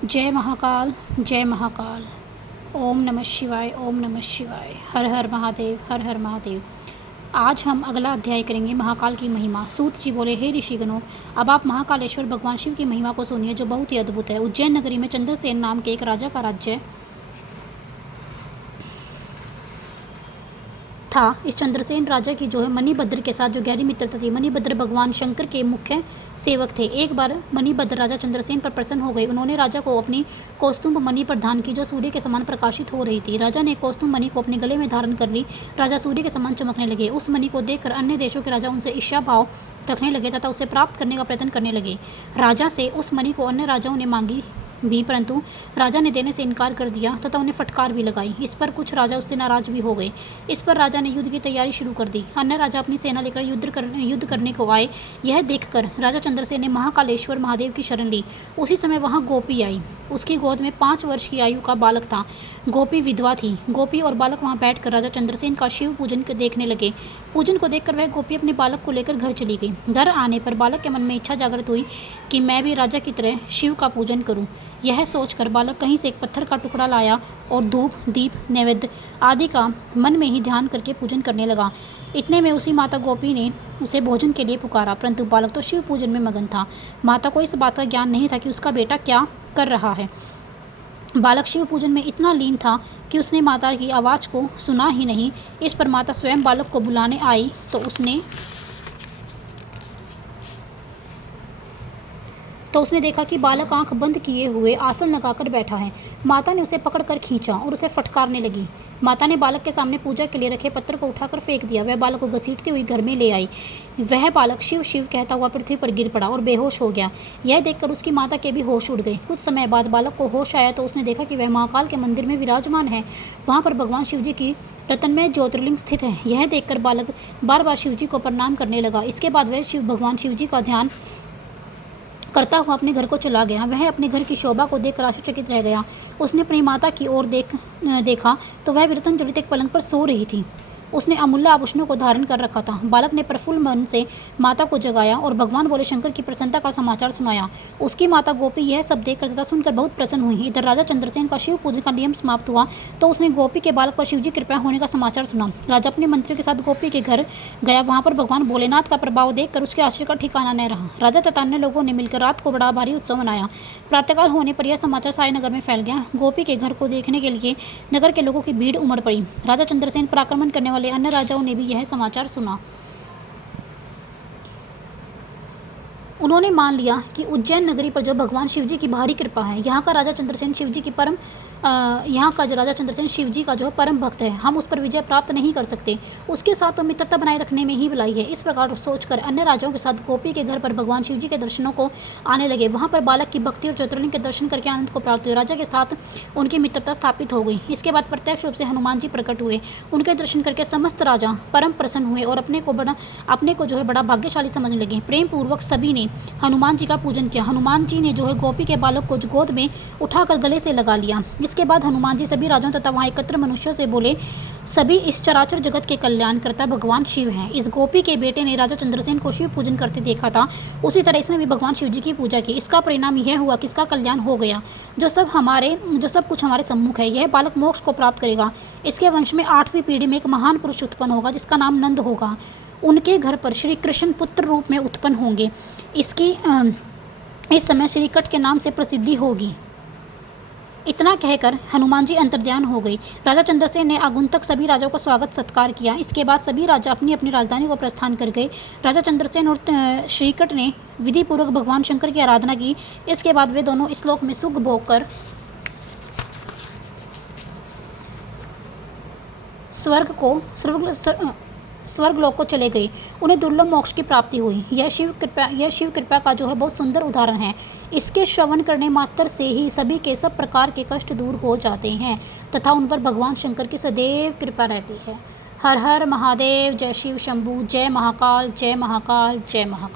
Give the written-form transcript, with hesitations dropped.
जय महाकाल, जय महाकाल। ओम नमः शिवाय, ओम नमः शिवाय। हर हर महादेव, हर हर महादेव। आज हम अगला अध्याय करेंगे महाकाल की महिमा। सूत जी बोले, हे ऋषिगणों, अब आप महाकालेश्वर भगवान शिव की महिमा को सुनिए, जो बहुत ही अद्भुत है। उज्जैन नगरी में चंद्रसेन नाम के एक राजा का राज्य था। इस चंद्रसेन राजा की जो है मणिभद्र के साथ जो गहरी मित्रता थी। मणिभद्र भगवान शंकर के मुख्य सेवक थे। एक बार मणिभद्र राजा चंद्रसेन पर प्रसन्न हो गए। उन्होंने राजा को अपनी कौस्तुभ मणि प्रदान की, जो सूर्य के समान प्रकाशित हो रही थी। राजा ने कौस्तुभ मणि को अपने गले में धारण कर ली। राजा सूर्य के समान चमकने लगे। उस मणि को देखकर अन्य देशों के राजा उनसे ईर्ष्या भाव रखने लगे तथा उसे प्राप्त करने का प्रयत्न करने लगे। राजा से उस मणि को अन्य राजाओं ने मांगी भी, परंतु राजा ने देने से इनकार कर दिया तथा उन्हें फटकार भी लगाई। इस पर कुछ राजा उससे नाराज भी हो गए। इस पर राजा ने युद्ध की तैयारी शुरू कर दी। अन्य राजा अपनी सेना लेकर युद्ध करने को आए। यह देखकर राजा चंद्रसेन ने महाकालेश्वर महादेव की शरण ली। उसी समय वहां गोपी आई। उसकी गोद में 5 वर्ष की आयु का बालक था। गोपी विधवा थी। गोपी और बालक वहां बैठकर राजा चंद्रसेन का शिव पूजन देखने लगे। पूजन को देखकर वह गोपी अपने बालक को लेकर घर चली गई। घर आने पर बालक के मन में इच्छा जागृत हुई कि मैं भी राजा की तरह शिव का पूजन करूं। यह सोचकर बालक कहीं से एक पत्थर का टुकड़ा लाया और धूप, दीप, नैवेद्य आदि का मन में ही ध्यान करके पूजन करने लगा। इतने में उसी माता गोपी ने उसे भोजन के लिए पुकारा, परंतु बालक तो शिव पूजन में मगन था। माता को इस बात का ज्ञान नहीं था कि उसका बेटा क्या कर रहा है। बालक शिव पूजन में इतना लीन था कि उसने माता की आवाज़ को सुना ही नहीं। इस पर माता स्वयं बालक को बुलाने आई तो उसने देखा कि बालक आंख बंद किए हुए आसन लगाकर बैठा है। माता ने उसे पकड़कर खींचा और उसे फटकारने लगी। माता ने बालक के सामने पूजा के लिए रखे पत्थर को उठाकर फेंक दिया। वह बालक को घसीटती हुई घर में ले आई। वह बालक शिव शिव कहता हुआ पृथ्वी पर गिर पड़ा और बेहोश हो गया। यह देखकर उसकी माता के भी होश उड़ गए। कुछ समय बाद बालक को होश आया तो उसने देखा कि वह महाकाल के मंदिर में विराजमान है। वहाँ पर भगवान शिव जी की रत्नमय ज्योतिर्लिंग स्थित है। यह देखकर बालक बार बार शिव जी को प्रणाम करने लगा। इसके बाद वह भगवान शिव जी का ध्यान करता हुआ अपने घर को चला गया। वह अपने घर की शोभा को देखकर आश्चर्यचकित रह गया। उसने अपनी माता की ओर देखा तो वह विरतन जड़ित एक पलंग पर सो रही थी। उसने अमूल्य आभूषणों को धारण कर रखा था। बालक ने प्रफुल्ल मन से माता को जगाया और भगवान बोले शंकर की प्रसन्नता का समाचार सुनाया। उसकी माता गोपी यह सब देखकर तथा सुनकर बहुत प्रसन्न हुई। इधर राजा चंद्रसेन का शिव पूजन का नियम समाप्त हुआ तो उसने गोपी के बालक पर शिवजी कृपा होने का समाचार सुना। राजा अपने मंत्रियों के साथ गोपी के घर गया। वहाँ पर भगवान भोलेनाथ का प्रभाव देखकर उसके आश्चर्य का ठिकाना न रहा। राजा तथा अन्य लोगों ने मिलकर रात को बड़ा भारी उत्सव मनाया। प्रातःकाल होने पर यह समाचार सारे नगर में फैल गया। गोपी के घर को देखने के लिए नगर के लोगों की भीड़ उमड़ पड़ी। राजा चंद्रसेन पर आक्रमण करने वाले अन्य राजाओं ने भी यह समाचार सुना। उन्होंने मान लिया कि उज्जैन नगरी पर जो भगवान शिवजी की भारी कृपा है, यहाँ का राजा चंद्रसेन शिवजी की जो है परम भक्त है। हम उस पर विजय प्राप्त नहीं कर सकते। उसके साथ तो मित्रता बनाए रखने में ही भलाई है। इस प्रकार सोचकर अन्य राजाओं के साथ गोपी के घर पर भगवान शिवजी के दर्शनों को आने लगे। वहाँ पर बालक की भक्ति और ज्योतिर्लिंग के दर्शन करके आनंद को प्राप्त हुए। राजा के साथ उनकी मित्रता स्थापित हो गई। इसके बाद प्रत्यक्ष रूप से हनुमान जी प्रकट हुए। उनके दर्शन करके समस्त राजा परम प्रसन्न हुए और अपने को जो है बड़ा भाग्यशाली समझने लगे। प्रेम पूर्वक सभी ने हनुमान जी का पूजन किया। हनुमान जी ने जो है गोपी के बालक को गोद में उठाकर गले से लगा लिया। इसके बाद हनुमान जी सभी राजाओं तथा वहाँ एकत्र मनुष्यों से बोले, सभी इस चराचर जगत के कल्याण करता भगवान शिव हैं। इस गोपी के बेटे ने राजा चंद्रसेन को शिव पूजन करते देखा था, उसी तरह इसने भी भगवान शिव जी की पूजा की। इसका परिणाम यह हुआ कि इसका कल्याण हो गया। जो सब कुछ हमारे सम्मुख है, यह बालक मोक्ष को प्राप्त करेगा। इसके वंश में 8वीं पीढ़ी में एक महान पुरुष उत्पन्न होगा जिसका नाम नंद होगा। उनके घर पर श्री कृष्ण पुत्र रूप में उत्पन्न होंगे। इस समय श्रीकट के नाम से प्रसिद्धि होगी। इतना कहकर हनुमान जी अंतर्ध्यान हो गई। राजा चंद्रसेन ने आगंतुक सभी राजाओं को स्वागत सत्कार किया। इसके बाद सभी राजा अपनी अपनी राजधानी को प्रस्थान कर गए। राजा चंद्रसेन और श्रीकट ने विधि पूर्वक भगवान शंकर की आराधना की। इसके बाद वे दोनों इस लोक में सुख भोग कर स्वर्गलोक को चले गए। उन्हें दुर्लभ मोक्ष की प्राप्ति हुई। यह शिव कृपा का जो है बहुत सुंदर उदाहरण है। इसके श्रवण करने मात्र से ही सभी के सब प्रकार के कष्ट दूर हो जाते हैं तथा उन पर भगवान शंकर की सदैव कृपा रहती है। हर हर महादेव। जय शिव शंभू। जय महाकाल, जय महाकाल, जय महाकाल।